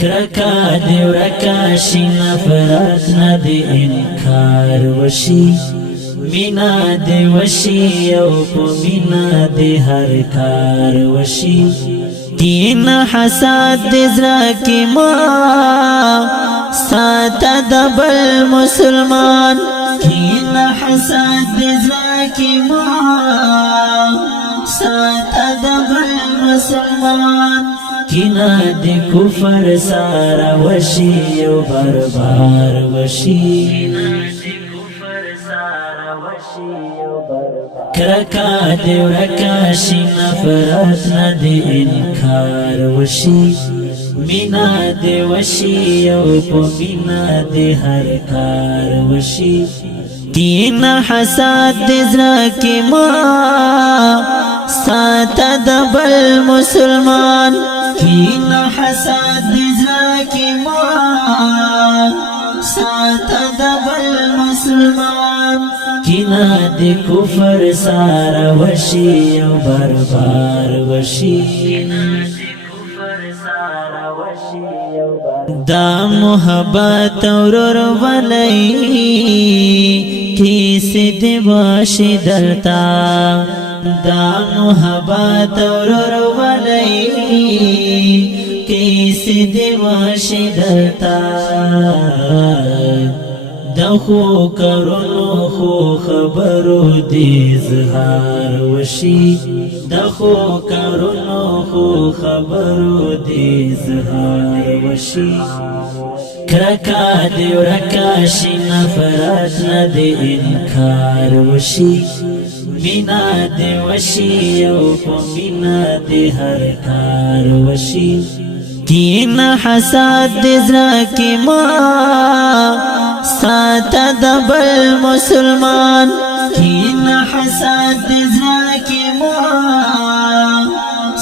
کرکا دی ورکا شی نفرت ندی انکار وشی مینا دی وشی او پو مینا دی هر کار وشی کین حساد دی زراکی ما ساتا دبل مسلمان کین حساد دی زراکی ما ساتا دبل مسلمان کینا دی کفر سارا وشی و بربار وشی کرکا دی ورکا شی نفرت ندی انکار وشی مینا دی وشی و پو مینا دی هر کار وشی کین حساد دی زراکی ما ساتا دبل مسلمان کین حساد دی زراکی ما ساتا دبل مسلمان کینا دی کفر سارا وشی و بربار وشی دا محبت ورور ولی کیسی دی باشی دلتا دا محبت ورور ولی کیسی دی باشی دلتا دخو کرنو خو خبرو دی اظہار وشی دخو کرنو خو خبرو دی اظہار وشی کرکا دی ورکا شی نفرت ندی انکار وشی مینا دی وشی او پو مینا دی هر کار وشی کین حساد دی زراکی ما ساتا دبل مسلمان کین حساد دی زراکی ما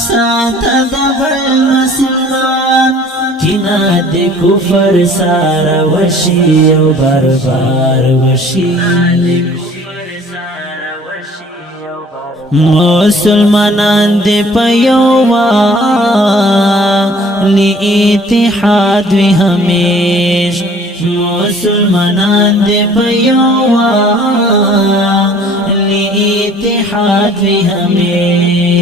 ساتا دبل مسلمان کینا دی کفر سارا وشی و بربار وشی مسلمانان دی پیوا لی اتحاد وی ہمیش مسلمانان دی پیوا لی اتحاد وی ہمیش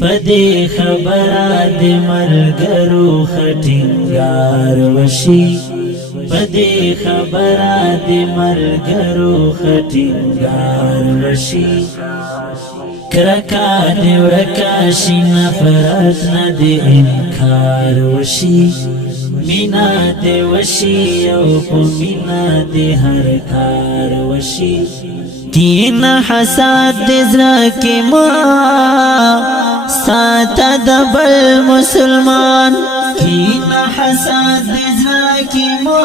پدی خبرہ دی ملگرو خٹنگار وشی پدی خبرہ دی ملگرو خٹنگار وشی کرکا دی ورکا شی نفرت ندی انکار وشی مینا دی وشی او پو مینا دی ہر کار وشی کین حساد دی زراکی ما ساتا دبل مسلمان کین حساد دی زراکی ما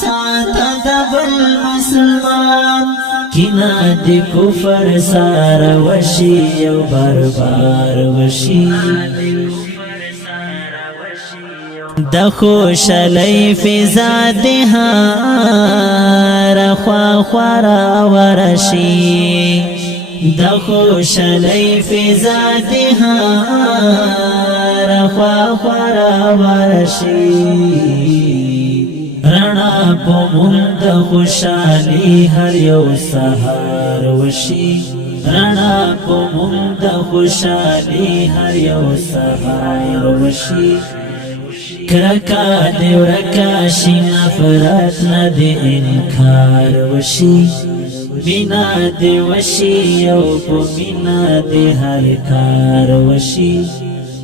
ساتا دبل مسلمان کینا دی کفر سارا وشی و بربار وشی دا خوش علی فضا دها رخوا خورا ورشی دا خوش علی فضا دها رخوا خورا ورشی رنا پو مند خوشالی هر یو سهار وشی رنا پو مند خوشالی هر یو سهار وشی کرکا دی ورکا شی نفرت ندی انکار وشی مینا دی وشی او پو مینا دی هر کار وشی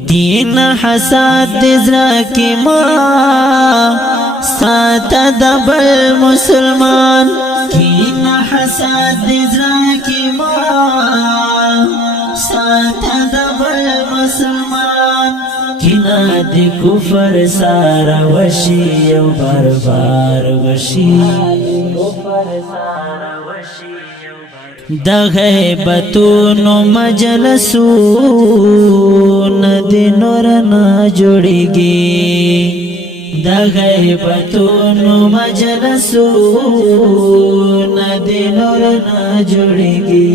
کین حساد دی زراکی ما ساتا دبل مسلمان کین حساد دی زراکی ما ساتا دبل مسلمان کینا دی کفر سارا وشی و بربار وشی دا غیبتونو مجلسون دی نورنا جوڑیگی دا غیبتونو مجلسون دی نورنا جوڑیگی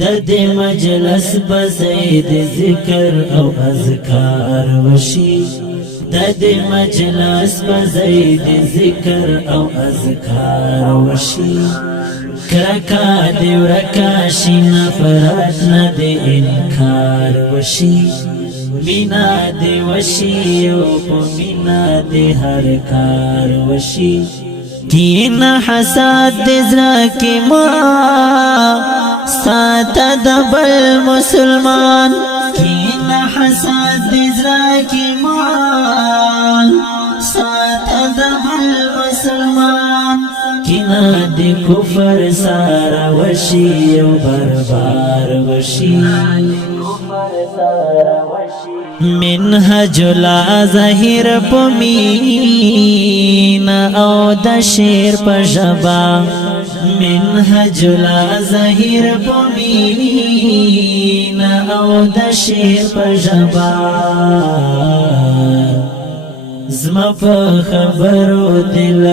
د مجلس بزید ذکر او اذکار وشي د مجلس بزید ذکر او اذکار وشي کرکا دی ورکا شي نفرت نه دی انکار وشي مینا دی وشي او په مینا دی هر کار وشي کین حسد دزرا کی ما سات دبل مسلمان کین حسد دزرا کی ما سات دبل مسلمان کینا دی کفر سارا وشی او بربار وشی منهج لا ظاهر پمین او د شیر پجبا منهج لا ظاهر پمین او د شیر پجبا زما په خبرو دل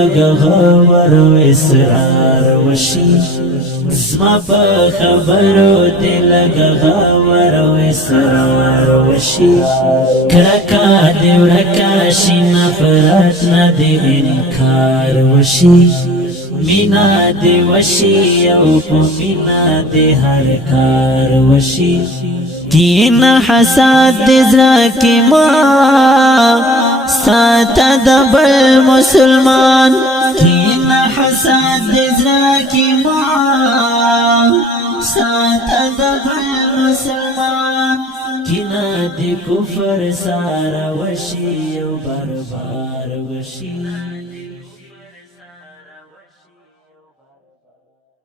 غور اسرار وشي زما په خبرو دل غور اسرار وشي کرکا دی ورکا شي نفرت نه دی انکار وشي مینا دی وشي او په مینا دی هر کار وشي کین حسد دزرا کی ما سات دبل مسلمان کین حسد دزرا کی ما سات دبل مسلمان کینا دی کفر سارا وشی او بربار وشی